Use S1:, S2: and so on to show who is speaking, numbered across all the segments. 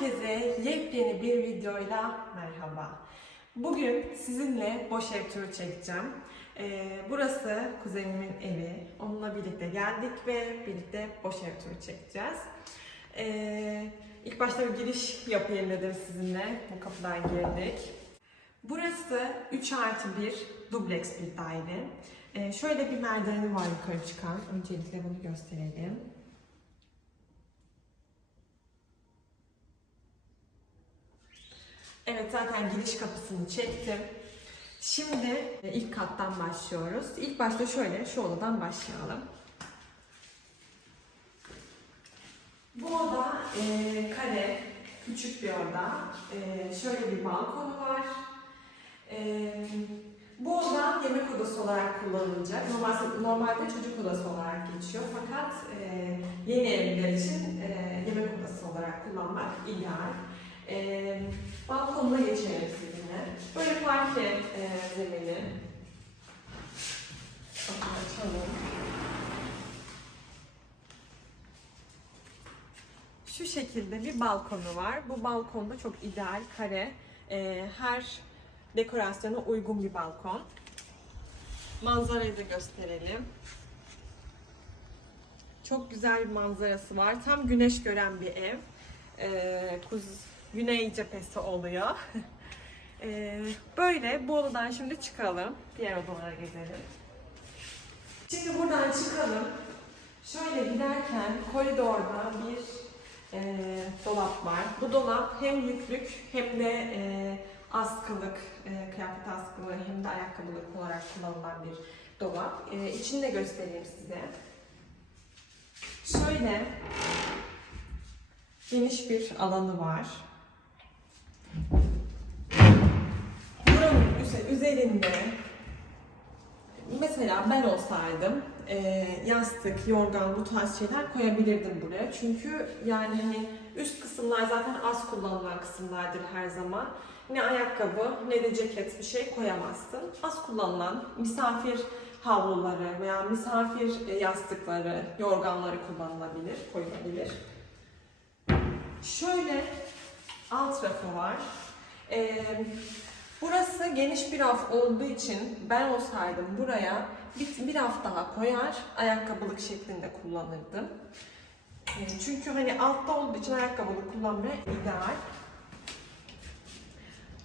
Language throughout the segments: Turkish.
S1: Herkese yepyeni bir videoyla merhaba. Bugün sizinle boş ev turu çekeceğim. Ee, burası kuzenimin evi. Onunla birlikte geldik ve birlikte boş ev turu çekeceğiz. Ee, ilk başta bir giriş yapayım dedim sizinle. Bu kapıdan girdik. Burası 3 artı 1 dubleks bir daire. Ee, şöyle bir merdiveni var yukarı çıkan. Öncelikle bunu gösterelim. Evet zaten giriş kapısını çektim. Şimdi e, ilk kattan başlıyoruz. İlk başta şöyle şu odadan başlayalım. Bu oda e, kare, küçük bir oda. E, şöyle bir balkonu var. E, bu oda yemek odası olarak kullanılacak. Normalde, normalde çocuk odası olarak geçiyor. Fakat e, yeni evliler için e, yemek odası olarak kullanmak ideal. E, balkonuna geçelim sizinle. Böyle parke e, zemini. Kapıyı açalım. Şu şekilde bir balkonu var. Bu balkonda çok ideal, kare, e, her dekorasyona uygun bir balkon. Manzarayı da gösterelim. Çok güzel bir manzarası var. Tam güneş gören bir ev. E, kuz, güney cephesi oluyor. E, böyle bu odadan şimdi çıkalım. Diğer odalara gezelim. Şimdi buradan çıkalım. Şöyle giderken koridorda bir e, dolap var. Bu dolap hem yüklük hem de e, askılık, e, kıyafet askılığı hem de ayakkabılık olarak kullanılan bir dolap. E, içini de göstereyim size. Şöyle geniş bir alanı var. Buranın üze- üzerinde mesela ben olsaydım e, yastık, yorgan bu tarz şeyler koyabilirdim buraya. Çünkü yani hani üst kısımlar zaten az kullanılan kısımlardır her zaman. Ne ayakkabı ne de ceket bir şey koyamazsın. Az kullanılan misafir havluları veya misafir yastıkları, yorganları kullanılabilir, koyulabilir. Şöyle alt rafı var. Ee, burası geniş bir raf olduğu için ben olsaydım buraya bir, bir raf daha koyar, ayakkabılık şeklinde kullanırdım. Ee, çünkü hani altta olduğu için ayakkabılık kullanmaya ideal.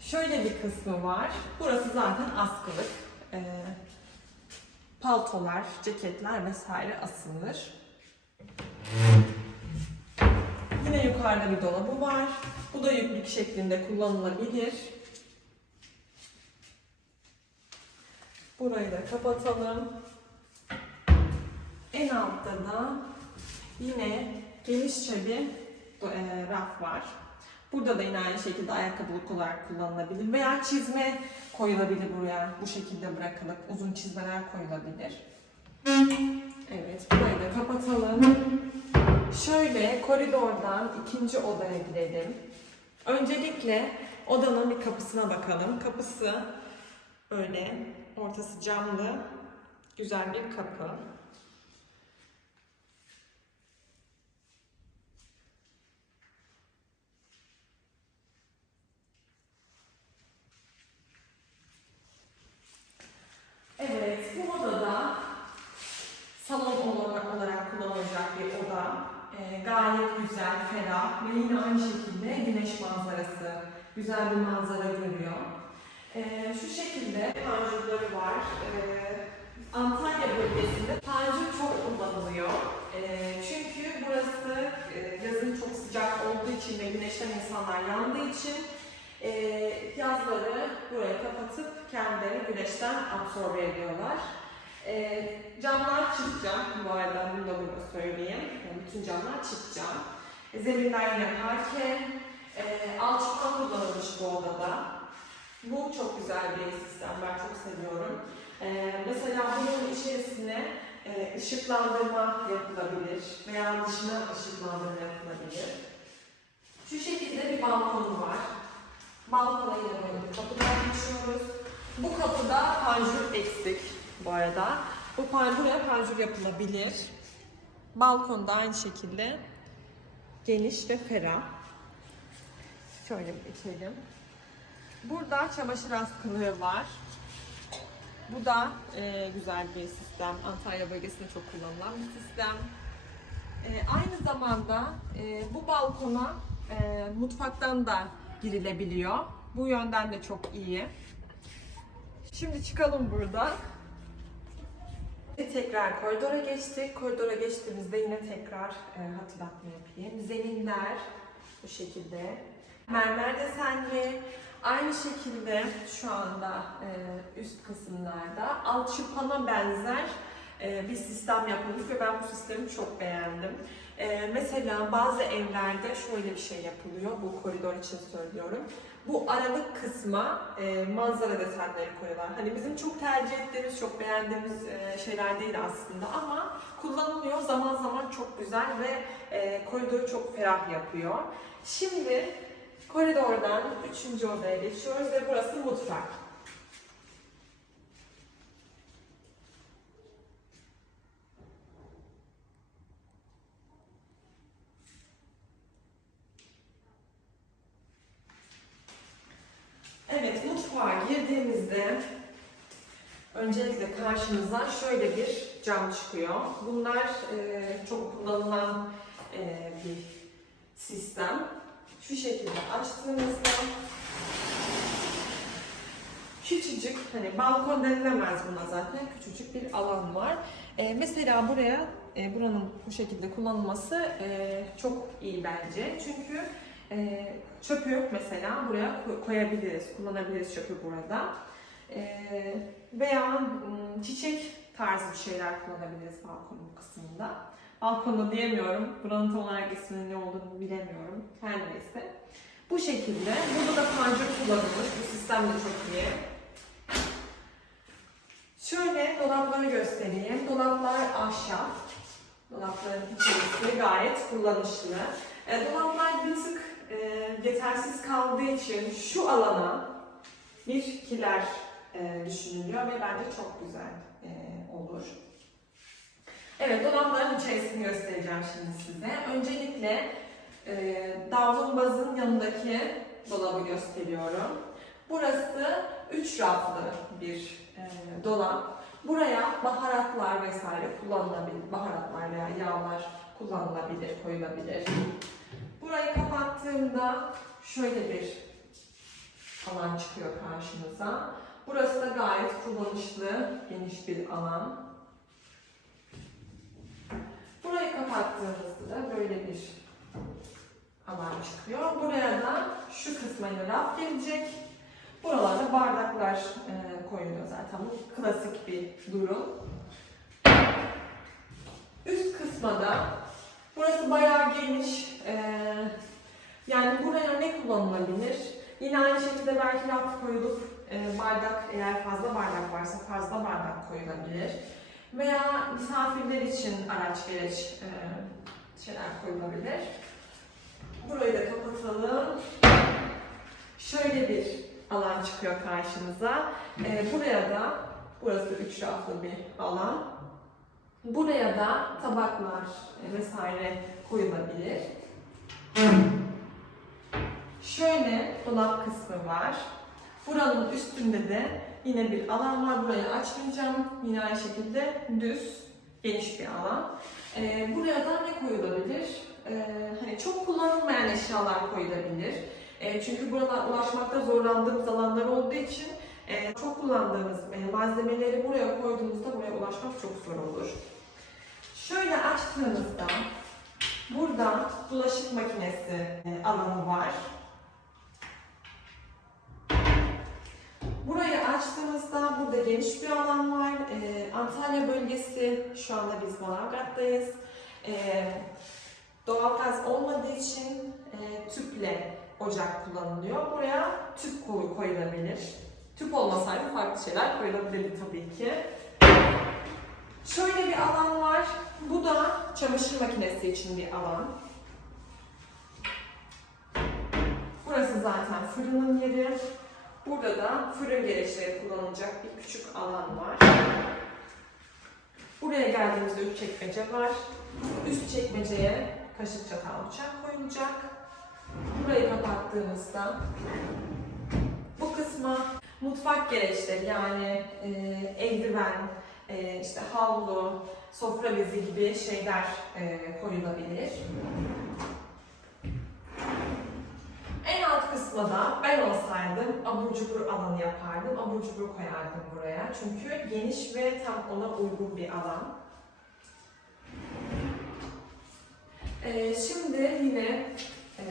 S1: Şöyle bir kısmı var. Burası zaten askılık. Ee, paltolar, ceketler vesaire asılır. Yine yukarıda bir dolabı var. Bu da yüklük şeklinde kullanılabilir. Burayı da kapatalım. En altta da yine genişçe bir e, raf var. Burada da yine aynı şekilde ayakkabılık olarak kullanılabilir veya çizme koyulabilir buraya. Bu şekilde bırakılıp uzun çizmeler koyulabilir. Evet, burayı da kapatalım. Şöyle koridordan ikinci odaya girelim. Öncelikle odanın bir kapısına bakalım. Kapısı öyle ortası camlı güzel bir kapı. Evet, bu odada salon olarak, olarak kullanılacak bir oda. Ee, gayet güzel, ferah ve yine aynı şekilde güneş manzarası, güzel bir manzara görüyor. Ee, şu şekilde panjurları var. Ee, Antalya bölgesinde panjur çok kullanılıyor. Ee, çünkü burası e, yazın çok sıcak olduğu için ve güneşten insanlar yandığı için e, yazları buraya kapatıp kendilerini güneşten absorbe ediyorlar. E, camlar çift cam bu arada bunu da burada söyleyeyim. Yani bütün camlar çift cam. Zeminler yine parke. E, alçıktan kullanılmış bu odada. Bu çok güzel bir sistem. Ben çok seviyorum. E, mesela bunun içerisine e, ışıklandırma yapılabilir veya dışına ışıklandırma yapılabilir. Şu şekilde bir balkonu var. Balkona bir kapıdan geçiyoruz. Bu kapıda panjur eksik bu arada. Bu pan buraya panjur yapılabilir. Balkonda aynı şekilde geniş ve ferah. Şöyle bir geçelim. Burada çamaşır askılığı var. Bu da e, güzel bir sistem. Antalya bölgesinde çok kullanılan bir sistem. E, aynı zamanda e, bu balkona e, mutfaktan da girilebiliyor. Bu yönden de çok iyi. Şimdi çıkalım buradan. Tekrar koridora geçtik. Koridora geçtiğimizde yine tekrar e, hatırlatma yapayım. Zeminler bu şekilde. Mermer desenli. Aynı şekilde şu anda e, üst kısımlarda alçıpana benzer e, bir sistem yapılmış ve ben bu sistemi çok beğendim. E, mesela bazı evlerde şöyle bir şey yapılıyor. Bu koridor için söylüyorum. Bu aralık kısma e, manzara desenleri koyuyorlar. Hani bizim çok tercih ettiğimiz, çok beğendiğimiz e, şeyler değil aslında ama kullanılıyor. Zaman zaman çok güzel ve e, koridoru çok ferah yapıyor. Şimdi koridordan üçüncü odaya geçiyoruz ve burası mutfak. Evet, mutfağa girdiğimizde öncelikle karşımıza şöyle bir cam çıkıyor. Bunlar e, çok kullanılan e, bir sistem. Şu şekilde açtığımızda küçücük, hani balkon denilemez buna zaten, küçücük bir alan var. E, mesela buraya, e, buranın bu şekilde kullanılması e, çok iyi bence. Çünkü e, çöpü mesela buraya ko- koyabiliriz, kullanabiliriz çöpü burada. E, veya çiçek tarzı bir şeyler kullanabiliriz balkonun kısmında. Balkonda diyemiyorum, buranın tam olarak isminin ne olduğunu bilemiyorum. Her neyse. Bu şekilde. Burada da panjur kullanılmış. Bu sistem de çok iyi. Şöyle dolapları göstereyim. Dolaplar ahşap. Dolapların içerisi gayet kullanışlı. E, dolaplar tık e, yetersiz kaldığı için şu alana bir kiler e, düşünülüyor ve bence çok güzel e, olur. Evet, dolapların içerisini göstereceğim şimdi size. Öncelikle e, davlumbazın yanındaki dolabı gösteriyorum. Burası üç raflı bir e, dolap. Buraya baharatlar vesaire kullanılabilir. Baharatlar veya yağlar kullanılabilir, koyulabilir. Burayı kapattığımda şöyle bir alan çıkıyor karşımıza. Burası da gayet kullanışlı, geniş bir alan. Burayı kapattığımızda da böyle bir alan çıkıyor. Buraya da şu kısma yine raf gelecek. Buralarda bardaklar e, koyuluyor zaten. Bu klasik bir durum. Üst kısma da burası bayağı geniş. E, yani buraya ne kullanılabilir? Yine aynı şekilde belki raf koyulup e, bardak eğer fazla bardak varsa fazla bardak koyulabilir. Veya misafirler için araç gereç e, şeyler koyulabilir. Burayı da kapatalım. Şöyle bir alan çıkıyor karşımıza. E, buraya da, burası üç raflı bir alan. Buraya da tabaklar e, vesaire koyulabilir. Şöyle dolap kısmı var. Buranın üstünde de yine bir alan var. Burayı açmayacağım. Yine aynı şekilde düz, geniş bir alan. Ee, buraya da ne koyulabilir? Ee, hani çok kullanılmayan eşyalar koyulabilir. Ee, çünkü buralar ulaşmakta zorlandığımız alanlar olduğu için e, çok kullandığımız e, malzemeleri buraya koyduğumuzda buraya ulaşmak çok zor olur. Şöyle açtığımızda burada bulaşık makinesi e, alanı var. Burayı açtığımızda burada geniş bir alan var. Ee, Antalya bölgesi, şu anda biz Manavgat'tayız. Ee, doğalgaz olmadığı için e, tüple ocak kullanılıyor. Buraya tüp koy, koyulabilir. Tüp olmasaydı farklı şeyler koyulabilirdi tabii ki. Şöyle bir alan var. Bu da çamaşır makinesi için bir alan. Burası zaten fırının yeri. Burada da fırın gereçleri kullanılacak bir küçük alan var. Buraya geldiğimizde üç çekmece var. Üst çekmeceye kaşık çatal bıçak koyulacak. Burayı kapattığımızda bu kısma mutfak gereçleri yani e, eldiven, e, işte havlu, sofra bezi gibi şeyler e, koyulabilir. En alt kısma da ben olsaydım abur cubur alanı yapardım. Abur cubur koyardım buraya. Çünkü geniş ve tam ona uygun bir alan. Ee, şimdi yine e,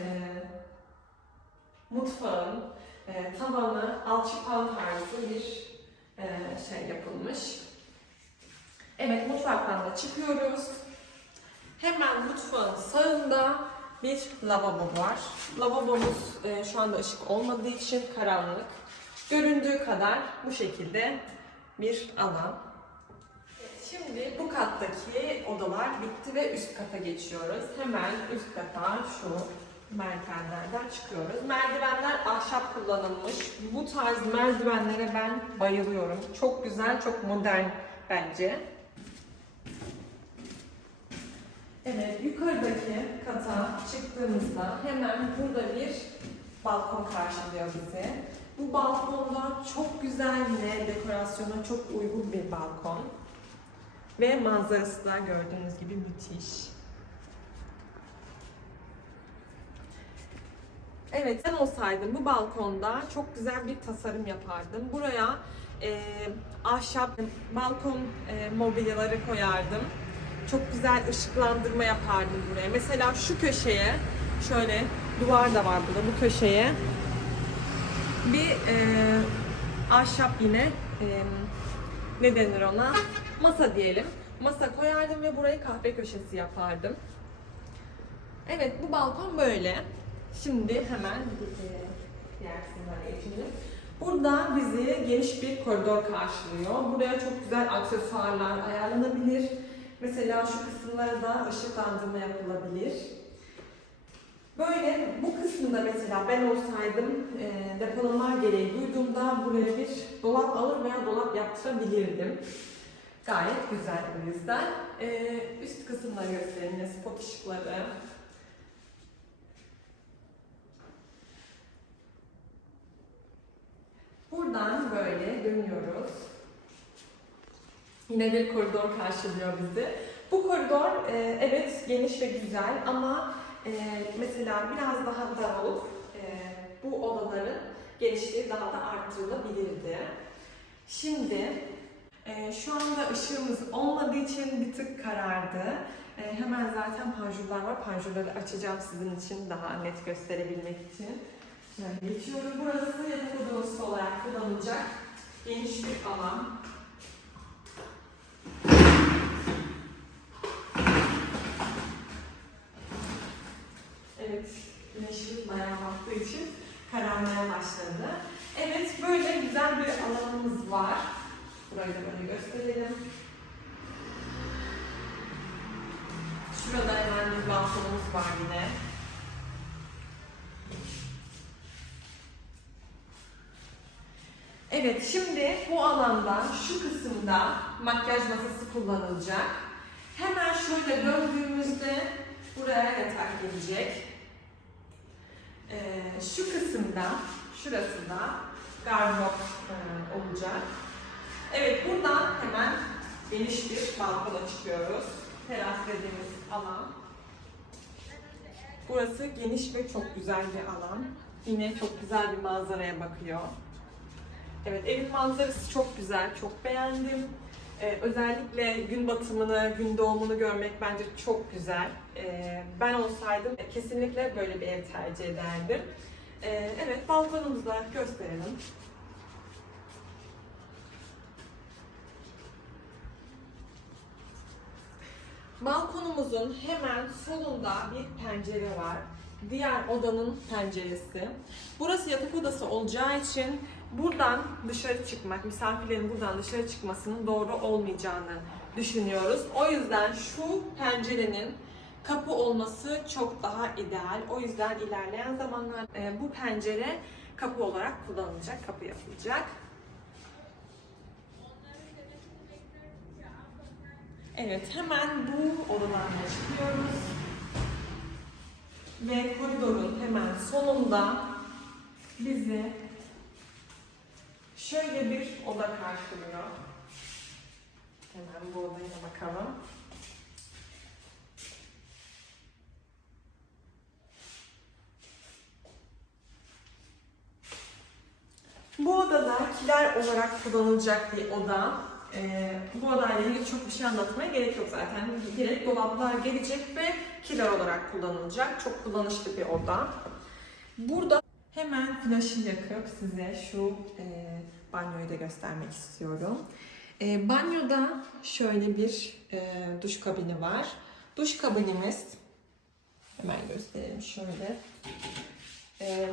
S1: mutfağın e, tavanı alçıpan tarzı bir e, şey yapılmış. Evet mutfaktan da çıkıyoruz. Hemen mutfağın sağında bir lavabo var. Lavabomuz e, şu anda ışık olmadığı için karanlık. Göründüğü kadar bu şekilde bir alan. Şimdi bu kattaki odalar bitti ve üst kata geçiyoruz. Hemen üst kata şu merdivenlerden çıkıyoruz. Merdivenler ahşap kullanılmış. Bu tarz merdivenlere ben bayılıyorum. Çok güzel, çok modern bence. Evet, yukarıdaki kata çıktığımızda hemen burada bir balkon karşılıyor bizi. Bu balkonda çok güzel yine dekorasyona çok uygun bir balkon. Ve manzarası da gördüğünüz gibi müthiş. Evet, ben olsaydım bu balkonda çok güzel bir tasarım yapardım. Buraya e, ahşap balkon e, mobilyaları koyardım. Çok güzel ışıklandırma yapardım buraya. Mesela şu köşeye, şöyle duvar da var burada bu köşeye. Bir e, ahşap yine e, ne denir ona? Masa diyelim. Masa koyardım ve burayı kahve köşesi yapardım. Evet bu balkon böyle. Şimdi hemen e. Burada bizi geniş bir koridor karşılıyor. Buraya çok güzel aksesuarlar ayarlanabilir. Mesela şu kısımlara da ışıklandırma yapılabilir. Böyle bu kısımda mesela ben olsaydım e, depolama gereği duyduğumda buraya bir dolap alır veya dolap yaptırabilirdim. Gayet güzel o yüzden. E, üst kısımları göstereyim spot ışıkları. Buradan böyle dönüyoruz. Yine bir koridor karşılıyor bizi. Bu koridor e, evet geniş ve güzel ama e, mesela biraz daha dar olup e, bu odaların genişliği daha da arttırılabilirdi. Şimdi e, şu anda ışığımız olmadığı için bir tık karardı. E, hemen zaten panjurlar var. Panjurları açacağım sizin için daha net gösterebilmek için. Yani geçiyorum. Burası yatak odası olarak kullanılacak geniş bir alan. Kararmaya başladı. Evet, böyle güzel bir alanımız var. Burayı da böyle gösterelim. Şurada hemen bir balkonumuz var yine. Evet, şimdi bu alanda, şu kısımda makyaj masası kullanılacak. Hemen şöyle döndüğümüzde buraya yatak gelecek. Ee, şu kısımda, şurası da gardırop e, olacak. Evet, buradan hemen geniş bir balkona çıkıyoruz. Teras dediğimiz alan. Burası geniş ve çok güzel bir alan. Yine çok güzel bir manzaraya bakıyor. Evet, evin manzarası çok güzel, çok beğendim. Ee, özellikle gün batımını, gün doğumunu görmek bence çok güzel. Ee, ben olsaydım kesinlikle böyle bir ev tercih ederdim. Ee, evet, balkonumuzu da gösterelim. Balkonumuzun hemen solunda bir pencere var. Diğer odanın penceresi. Burası yatak odası olacağı için buradan dışarı çıkmak, misafirlerin buradan dışarı çıkmasının doğru olmayacağını düşünüyoruz. O yüzden şu pencerenin kapı olması çok daha ideal. O yüzden ilerleyen zamanlar e, bu pencere kapı olarak kullanılacak, kapı yapılacak. Evet, hemen bu odadan çıkıyoruz. Ve koridorun hemen sonunda bizi şöyle bir oda karşılıyor. Hemen bu odaya bakalım. Bu kiler olarak kullanılacak bir oda. Ee, bu odayla ilgili çok bir şey anlatmaya gerek yok zaten. Direkt dolaplar gelecek ve kiler olarak kullanılacak. Çok kullanışlı bir oda. Burada hemen flaşı yakıp size şu e, banyoyu da göstermek istiyorum. E, banyoda şöyle bir e, duş kabini var. Duş kabinimiz hemen gösterelim şöyle. E,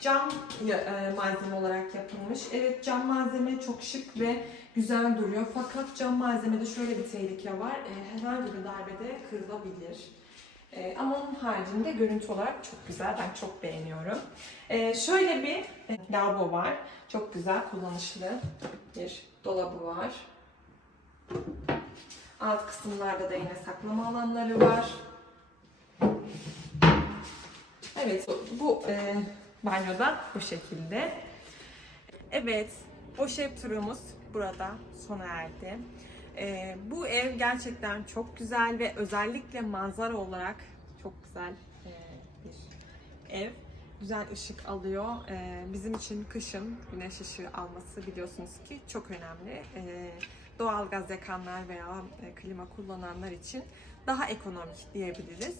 S1: cam e, malzeme olarak yapılmış. Evet cam malzeme çok şık ve güzel duruyor. Fakat cam malzemede şöyle bir tehlike var. E, herhangi bir darbede kırılabilir. E, ama onun haricinde görüntü olarak çok güzel. Ben çok beğeniyorum. Şöyle bir lavabo var. Çok güzel, kullanışlı bir dolabı var. Alt kısımlarda da yine saklama alanları var. Evet, bu e, banyoda bu şekilde. Evet, boş ev turumuz burada sona erdi. E, bu ev gerçekten çok güzel ve özellikle manzara olarak çok güzel e, bir ev. Güzel ışık alıyor. E, bizim için kışın güneş ışığı alması biliyorsunuz ki çok önemli. E, doğalgaz yakanlar veya e, klima kullananlar için daha ekonomik diyebiliriz.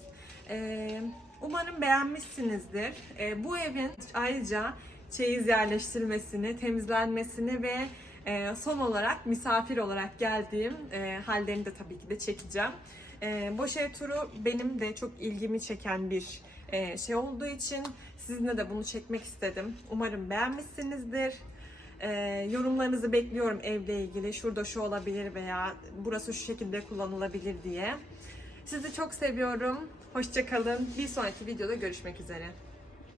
S1: E, Umarım beğenmişsinizdir. Ee, bu evin ayrıca çeyiz yerleştirilmesini, temizlenmesini ve e, son olarak misafir olarak geldiğim e, hallerini de tabii ki de çekeceğim. E, boş ev turu benim de çok ilgimi çeken bir e, şey olduğu için sizinle de bunu çekmek istedim. Umarım beğenmişsinizdir. E, yorumlarınızı bekliyorum evle ilgili. Şurada şu olabilir veya burası şu şekilde kullanılabilir diye. Sizi çok seviyorum. Hoşçakalın. Bir sonraki videoda görüşmek üzere.